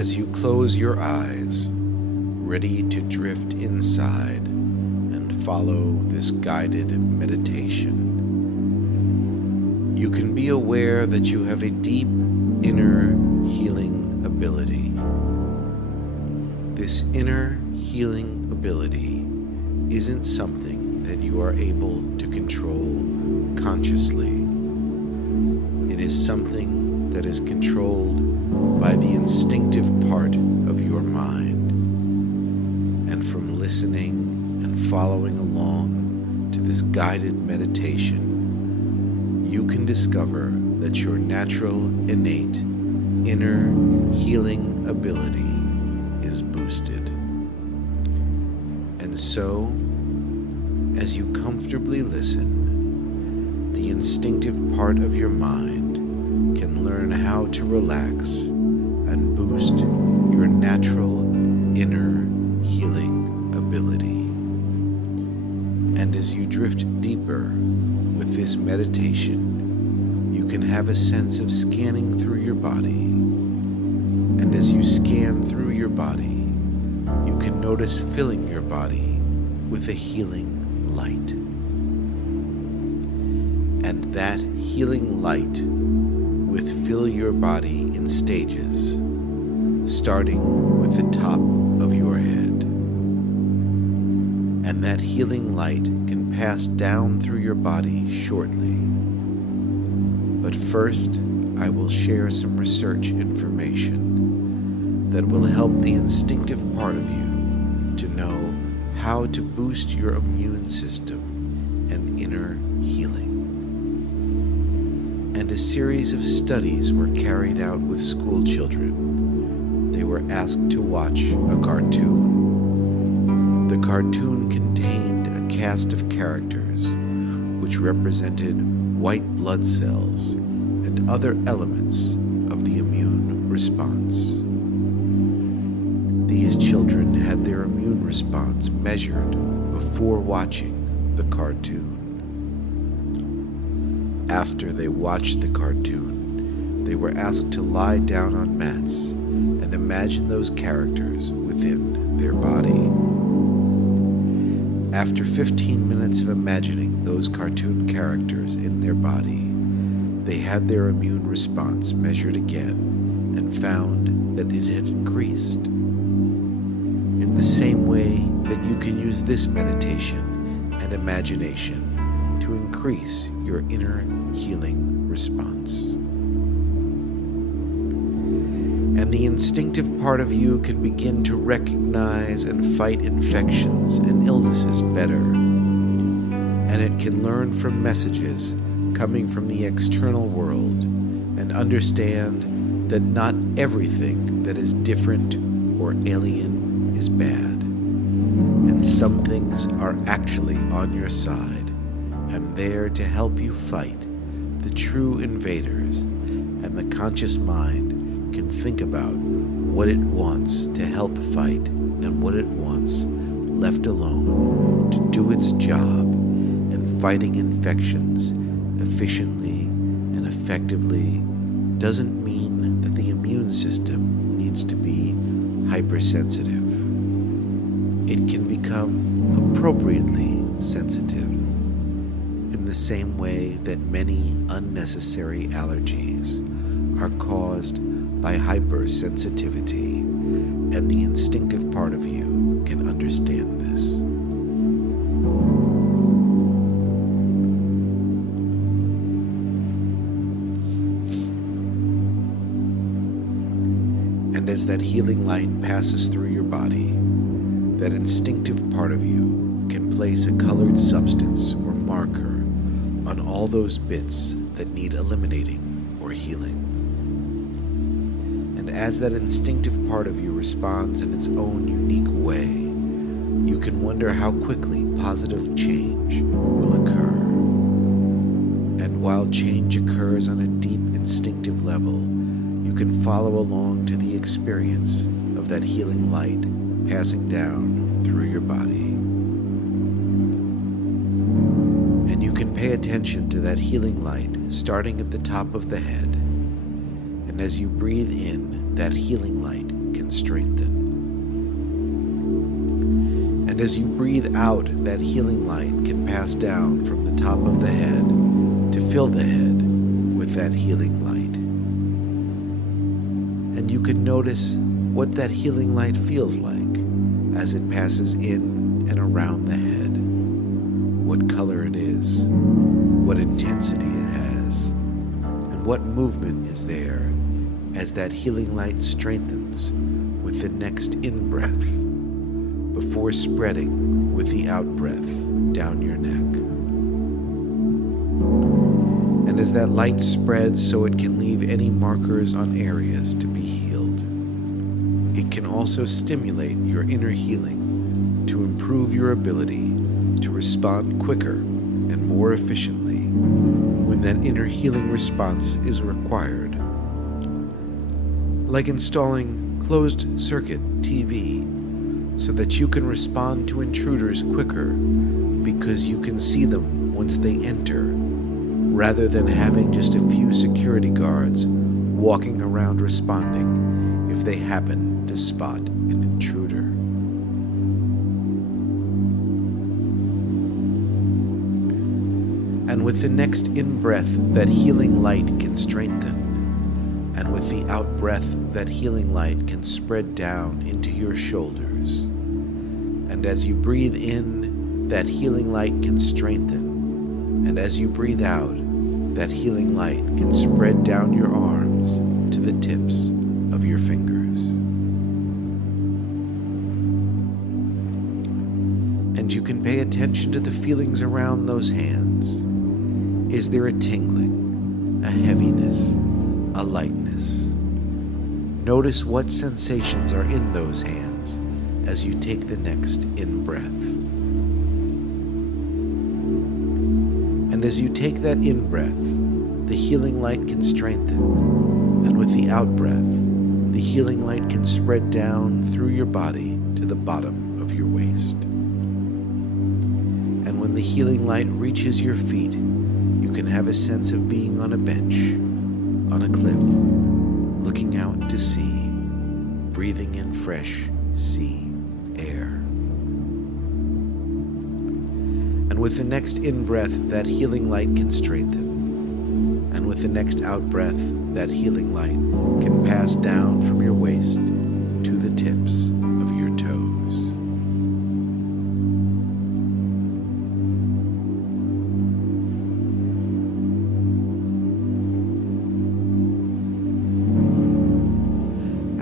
As you close your eyes, ready to drift inside and follow this guided meditation, you can be aware that you have a deep inner healing ability. This inner healing ability isn't something that you are able to control consciously. It is something that is controlled by the instinctive part of your mind. And from listening and following along to this guided meditation, you can discover that your natural, innate, inner healing ability is boosted. And so, as you comfortably listen, the instinctive part of your mind can learn how to relax and boost your natural inner healing ability. And as you drift deeper with this meditation, you can have a sense of scanning through your body. And as you scan through your body, you can notice filling your body with a healing light. And that healing light will fill your body in stages, starting with the top of your head. And that healing light can pass down through your body shortly. But first, I will share some research information that will help the instinctive part of you to know how to boost your immune system and inner healing. And a series of studies were carried out with school children. They were asked to watch a cartoon. The cartoon contained a cast of characters which represented white blood cells and other elements of the immune response. These children had their immune response measured before watching the cartoon. After they watched the cartoon, they were asked to lie down on mats and imagine those characters within their body. After 15 minutes of imagining those cartoon characters in their body, they had their immune response measured again and found that it had increased. In the same way that you can use this meditation and imagination to increase your inner healing response. And the instinctive part of you can begin to recognize and fight infections and illnesses better. And it can learn from messages coming from the external world and understand that not everything that is different or alien is bad. And some things are actually on your side and there to help you fight the true invaders, and the conscious mind can think about what it wants to help fight and what it wants left alone to do its job in fighting infections efficiently and effectively. Doesn't mean that the immune system needs to be hypersensitive. It can become appropriately sensitive, in the same way that many unnecessary allergies are caused by hypersensitivity, and the instinctive part of you can understand this. And as that healing light passes through your body, that instinctive part of you can place a colored substance or marker on all those bits that need eliminating or healing. And as that instinctive part of you responds in its own unique way, you can wonder how quickly positive change will occur. And while change occurs on a deep instinctive level, you can follow along to the experience of that healing light passing down through your body. And you can pay attention to that healing light starting at the top of the head. And as you breathe in, that healing light can strengthen. And as you breathe out, that healing light can pass down from the top of the head to fill the head with that healing light. And you can notice what that healing light feels like as it passes in and around the head, what color it is, what intensity it has, and what movement is there as that healing light strengthens with the next in-breath before spreading with the out-breath down your neck. And as that light spreads so it can leave any markers on areas to be healed, it can also stimulate your inner healing to improve your ability to respond quicker and more efficiently when that inner healing response is required. Like installing closed-circuit TV so that you can respond to intruders quicker because you can see them once they enter, rather than having just a few security guards walking around responding if they happen to spot an intruder. And with the next in-breath, that healing light can strengthen. And with the out-breath, that healing light can spread down into your shoulders. And as you breathe in, that healing light can strengthen. And as you breathe out, that healing light can spread down your arms to the tips of your fingers. And you can pay attention to the feelings around those hands. Is there a tingling, a heaviness, a lightness? Notice what sensations are in those hands as you take the next in-breath. And as you take that in-breath, the healing light can strengthen, and with the out-breath, the healing light can spread down through your body to the bottom of your waist. And when the healing light reaches your feet, you can have a sense of being on a bench, on a cliff, looking out to sea, breathing in fresh sea air. And with the next in-breath, that healing light can strengthen. And with the next out-breath, that healing light can pass down from your waist to the tips of your toes.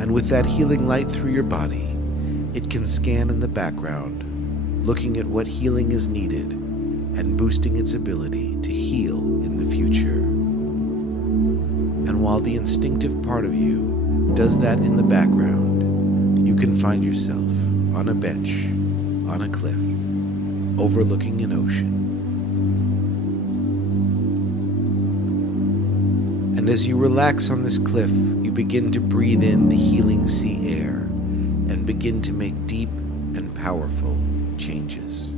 And with that healing light through your body, it can scan in the background, looking at what healing is needed and boosting its ability to heal in the future. And while the instinctive part of you does that in the background, you can find yourself on a bench, on a cliff, overlooking an ocean. And as you relax on this cliff, you begin to breathe in the healing sea air and begin to make deep and powerful changes.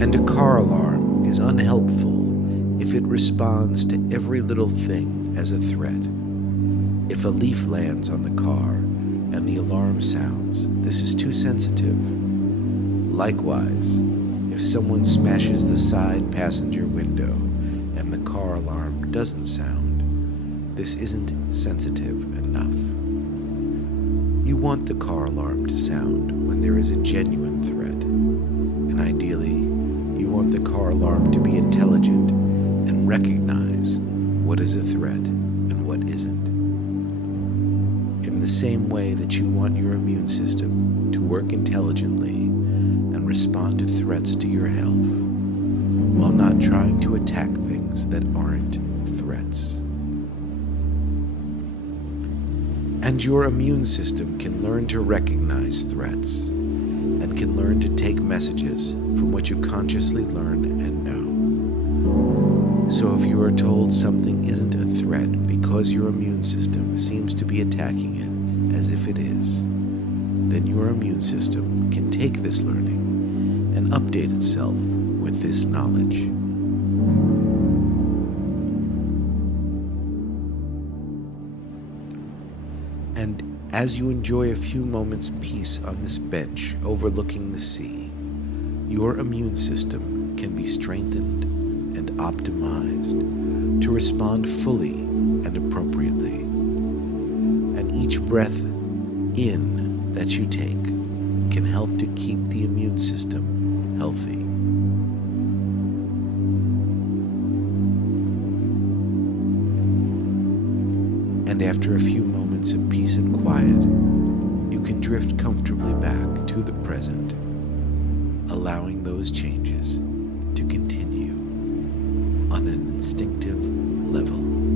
And a car alarm is unhelpful if it responds to every little thing as a threat. If a leaf lands on the car and the alarm sounds, this is too sensitive. Likewise, if someone smashes the side passenger window and the car alarm doesn't sound, this isn't sensitive enough. You want the car alarm to sound when there is a genuine threat, and ideally, you want the car alarm to be intelligent and recognize what is a threat and what isn't. In the same way that you want your immune system to work intelligently and respond to threats to your health, while not trying to attack things that aren't threats. And your immune system can learn to recognize threats and can learn to take messages from what you consciously learn and know. So if you are told something isn't a threat because your immune system seems to be attacking it as if it is, then your immune system can take this learning and update itself with this knowledge. And as you enjoy a few moments' peace on this bench overlooking the sea, your immune system can be strengthened and optimized to respond fully and appropriately. And each breath in that you take can help to keep the immune system healthy. And after a few moments of peace and quiet, you can drift comfortably back to the present, allowing those changes to continue on an instinctive level.